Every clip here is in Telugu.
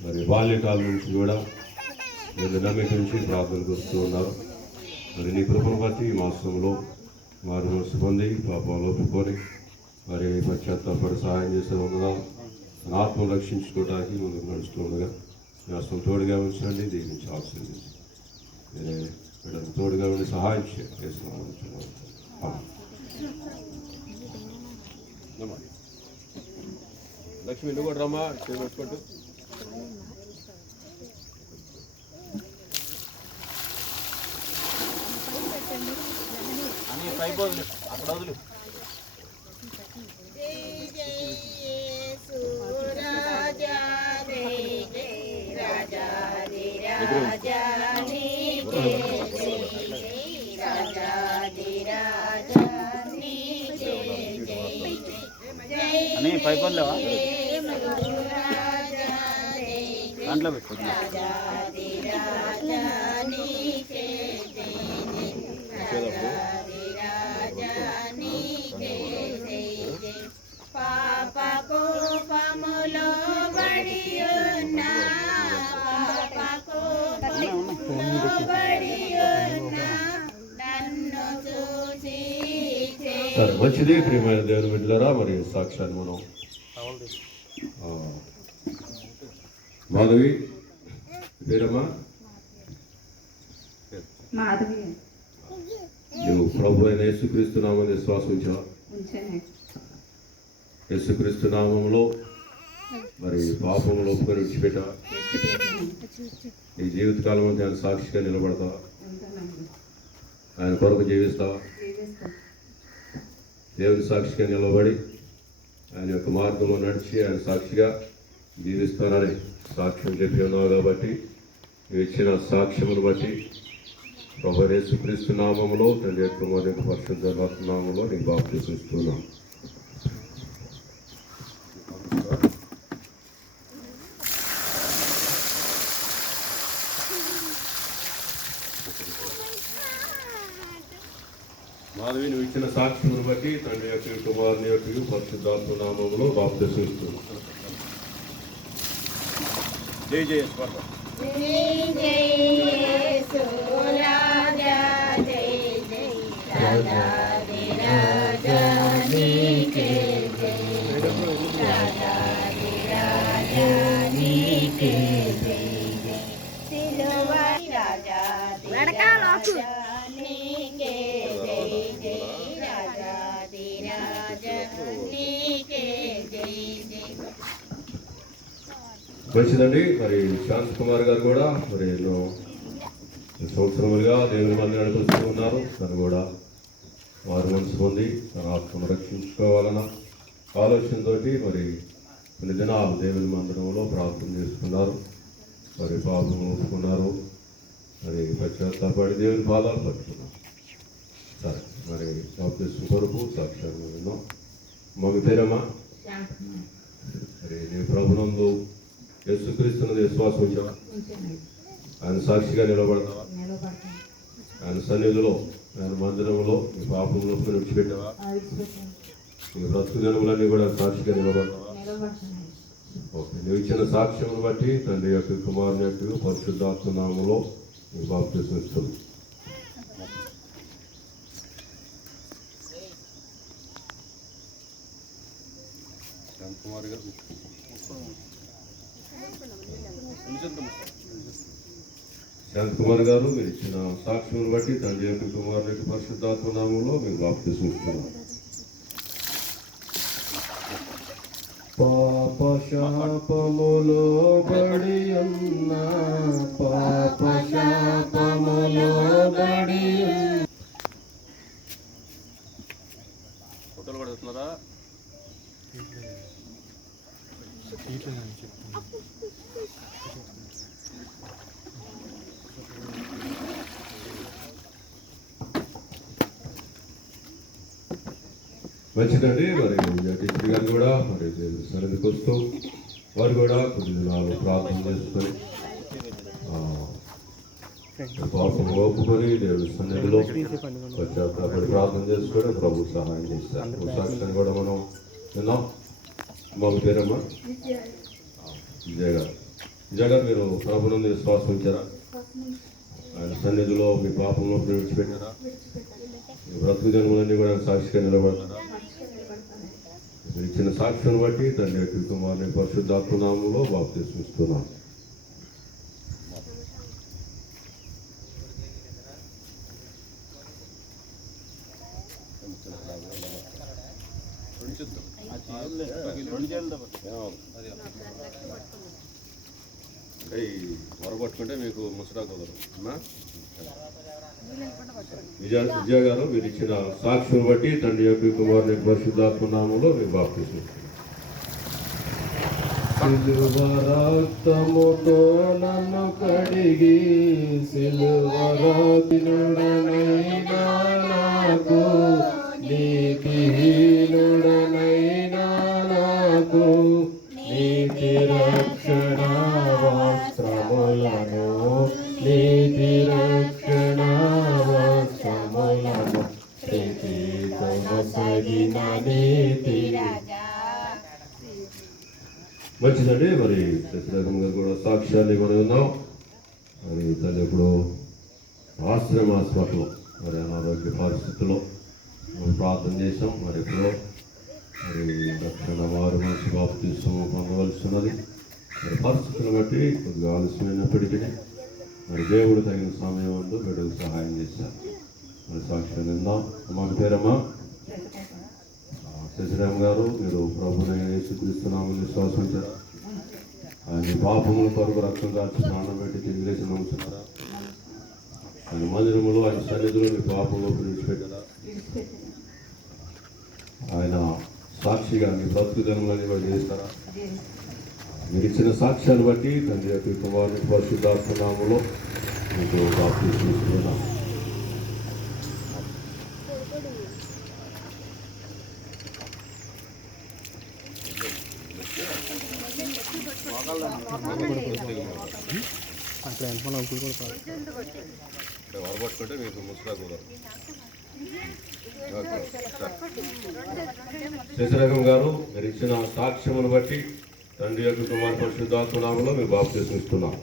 మరి బాల్యకాలం నుంచి కూడా మీరు నమ్మిక నుంచి ప్రార్థనకు వస్తూ ఉన్నారు. మరి నీ కృపను బట్టి ఈ మాసంలో వారు మనసు పొంది పాపంలో ఒప్పుకొని మరి పశ్చాత్తాపడి సహాయం చేసే ఉండగా తన ఆత్మను రక్షించుకోవడానికి ముందుకు నడుస్తూ ఉండగా శాస్త్రం తోడుగా ఉంచండి, దీవించాల్సింది తోడుగా ఉండి సహాయం చేస్తున్నాను. లక్ష్మి నువ్వు కూడా రమ్మా, పెట్టుకుంటూ పైపోదు అక్కడ వదులు. అని పైపోలేవా దాంట్లో పెట్టుకో. సరే, మంచిది. ప్రియమైన దేవుని బిడ్డలారా, మరి సాక్ష్యాన్ని మనం మాధవి పేరమ్మా, నువ్వు ప్రభు అయిన యేసుక్రీస్తు నామని విశ్వాసం ఉంచావా? యేసుక్రీస్తు నామంలో మరి పాపంలో ఒప్పుకొని విడిచిపెట్టావా? ఈ జీవితకాలం అంతా ఆయన సాక్షిగా నిలబడతావా? ఆయన కొరకు జీవిస్తావా? దేవుని సాక్షిగా నిలబడి ఆయన యొక్క మార్గంలో నడిచి ఆయన సాక్షిగా జీవిస్తానని సాక్ష్యం చెప్పి ఉన్నావు కాబట్టి ఇచ్చిన సాక్ష్యమును బట్టి ప్రభు యేసుక్రీస్తు నామములో తండ్రి యొక్క కుమారుని పరిశుద్ధ నామములో నీకు బాప్తిసం ఇస్తున్నాను. మాధవి, నువ్వు ఇచ్చిన సాక్ష్యమును బట్టి తండ్రి యొక్క కుమారుని యొక్క పరిశుద్ధాత్మ నామములో బాప్తిసం ఇస్తున్నాను. జై జయ స్వామి. మంచిదండి. మరి శాంత్ కుమార్ గారు కూడా మరి ఎన్నో సంవత్సరములుగా దేవుని మందిని నడిపిస్తూ ఉన్నారు. తను కూడా వారు మనసు పొంది తన ఆత్మను రక్షించుకోవాలన్న ఆలోచనతో మరి కొన్ని దినాలు దేవుని మందిరంలో ప్రార్థన చేసుకున్నారు. మరి పాపం ఒప్పుకున్నారు. మరి పశ్చాత్తాపడి దేవుని పాదాలు పట్టుకున్నారు. సరే, మరి బాప్తిసం కొరకు సాక్ష్యాలు విన్నాం. మగ పేరమ్మా, మరి నీ ప్రభునందు యేసుక్రీస్తున్నది విశ్వాసం ఉంచావా? ఆయన సాక్షిగా నిలబడతావా? ఆయన సన్నిధిలో ఆయన మందిరంలో నీ పాపంలో విడిచిపెట్టావా? నీ బ్రతుకు దినములన్నీ కూడా సాక్షిగా నిలబడతావా? ఓకే, నువ్వు ఇచ్చిన సాక్ష్యం బట్టి తండ్రి యొక్క కుమారుని యొక్క పరిశుద్ధాత్మ నామములో నీ బాప్తిసం ఇస్తుంది. శాంత్ కుమార్ గారు, మీరు ఇచ్చిన సాక్ష్యం బట్టి తండ్రి యొక్క కుమారుని యొక్క పరిశుద్ధాత్మ నామంలో మీకు బాప్తిసం ఇస్తున్నాను. పాప శాపములో పడి ఉన్న పాప శాపములో పడి ఫోటోలు పడుతున్నారా? మంచిదండి. మరి టీచర్ గారు కూడా మరి సన్నిధికి వస్తూ వారు కూడా కొన్ని దినాలు ప్రార్థన చేసుకొని పాపం ఒప్పుకొని దేవుడి సన్నిధిలో పశ్చాత్తాపడి ప్రార్థన చేసుకొని ప్రభు సహాయం చేస్తారు. సాక్ష్యాన్ని కూడా మనం విన్నాం. మా పేరమ్మా విజయ్ గారు. నిజంగా మీరు ప్రభునందు విశ్వాసం ఉంచారా? ఆయన సన్నిధిలో మీ పాపంలో విడిచిపెట్టారా? మీ బ్రతుకు జన్మలన్నీ కూడా సాక్షిగా నిలబడతారా? మీరు ఇచ్చిన సాక్ష్యం బట్టి తండ్రి యొక్క కుమారుని పరిశుద్ధాత్మ నామములో బాప్తిస్మం ఇస్తున్నాం. వరగొట్టుకుంటే మీకు ముసరా కుదరదు. విజయ గారు మీరు ఇచ్చిన సాక్ష్యం బట్టి తండ్రి యొక్క కుమారుని పరిశుద్ధాత్మ నామములో మీకు బాప్తిస్మం. సిలువ రక్తముతో నన్ను కడిగి సిలువ రక్తుడనైనా నాకు నీతిహీనుడనైనా నాకు నీతి రక్షణ వస్త్రములను నీతి రక్షణ వస్త్రములను ప్రీతితో నొసగిన నీతి. మంచిదండి. మరి శశిరేఖం గారు కూడా సాక్ష్యాన్ని మనం విన్నాం. మరి తల్లి ఇప్పుడు ఆశ్రమ హాస్పిటల్లో మరి అనారోగ్య పరిస్థితుల్లో మనం ప్రార్థన చేసాం. మరి ఇప్పుడు మరి రక్షణ వారు మంచి బాప్తిస్మం పొందవలసి ఉన్నది. మరి పరిస్థితులను బట్టి కొద్దిగా ఆలస్యమైనప్పటికీ మరి దేవుడు తగిన సమయం అందు బిడ్డకు సహాయం చేశారు. మరి సాక్ష్యం విందాం. మన పేరమ్మా శశిరామ్ గారు, మీరు ప్రభుని యేసుక్రీస్తునామమున విశ్వాసించారా? ఆయన పాపముల కొరకు రక్తం కాల్చి ప్రాణం పెట్టి తిరిగి లేచి నమ్ముతున్నారా? ఆయన మందిరములో ఆయన సన్నిధిలో మీ పాపంలో విడిచిపెట్టారా? ఆయన సాక్షిగా మీ బ్రతుకు జన్మలని కూడా చేస్తారా? మీరు ఇచ్చిన సాక్ష్యాన్ని బట్టి తండ్రి యొక్క కుమారుని పరిశుద్ధాత్మ నామములో మీకు బాప్తిస్మం ఇస్తున్నాం. వరగొట్టుకుంటే మీకు ముసరా కుదరదు. శశిరేఖం గారు మీరు ఇచ్చిన సాక్ష్యమును బట్టి తండ్రి యొక్క కుమార్ పరిశుద్ధాత్మ నామములో మీకు బాప్తిస్మం ఇస్తున్నాం.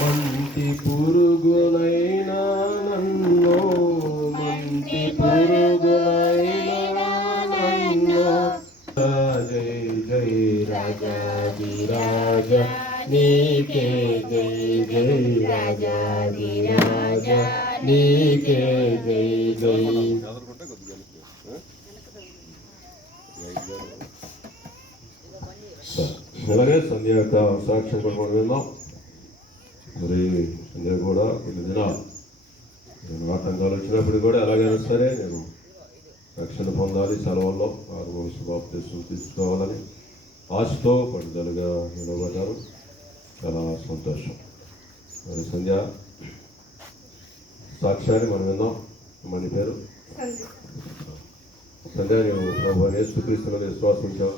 మంటి పురుగునైనా నన్ను మంటి పురుగునైనా నన్ను జై జై రాజాది రాజా నీకే జై జై రాజాది రాజా నీకే జై జై. అలాగే సంధ్య యొక్క సాక్ష్యం కూడా విన్నాం. మరి సంధ్య కూడా కొన్ని దినాలు నేను ఆటంకాలు వచ్చినప్పుడు కూడా ఎలాగైనా సరే నేను రక్షణ పొందాలి, సెలవుల్లో వారు బాప్తిస్మం తీసుకోవాలని ఆశతో పట్టుదలగా నిలబడ్డారు. చాలా సంతోషం. మరి సంధ్య సాక్ష్యాన్ని మనం విన్నాం. మన పేరు సంధ్య, నేను ప్రభు యేసుక్రీస్తులో విశ్వాసించావు.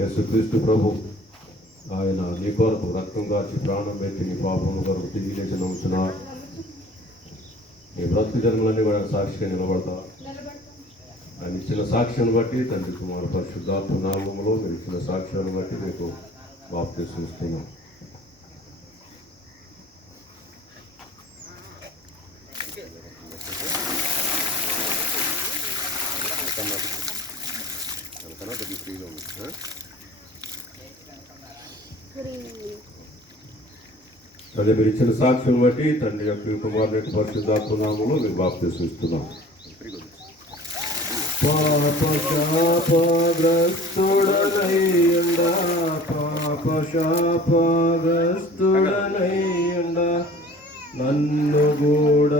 యేసుక్రీస్తు ప్రభు ఆయన నీ కొరకు రక్తం కాచి ప్రాణం పెట్టి నీ పాపం కొరకు తిరిగి లేచి నమ్ముతున్నారు. నీ బ్రతుకు జన్మలన్నీ కూడా సాక్షిగా నిలబడతా. ఆయన ఇచ్చిన సాక్ష్యం బట్టి తండ్రి కుమార పరిశుద్ధాత్మ నామములో మీరు ఇచ్చిన సాక్ష్యాన్ని బట్టి మీకు బాప్తిస్మం ఇస్తున్నాం. అదే మీరు ఇచ్చిన సాక్ష్యం బట్టి తండ్రి యొక్క కుమారుని యొక్క పరిశుద్ధాత్మ నామములో మీకు బాప్తిస్మం ఇస్తున్నాం. పాపశాపగ్రస్తుడనయ్యుండా పాపశాపగ్రస్తుడనయ్యుండా నన్ను కూడా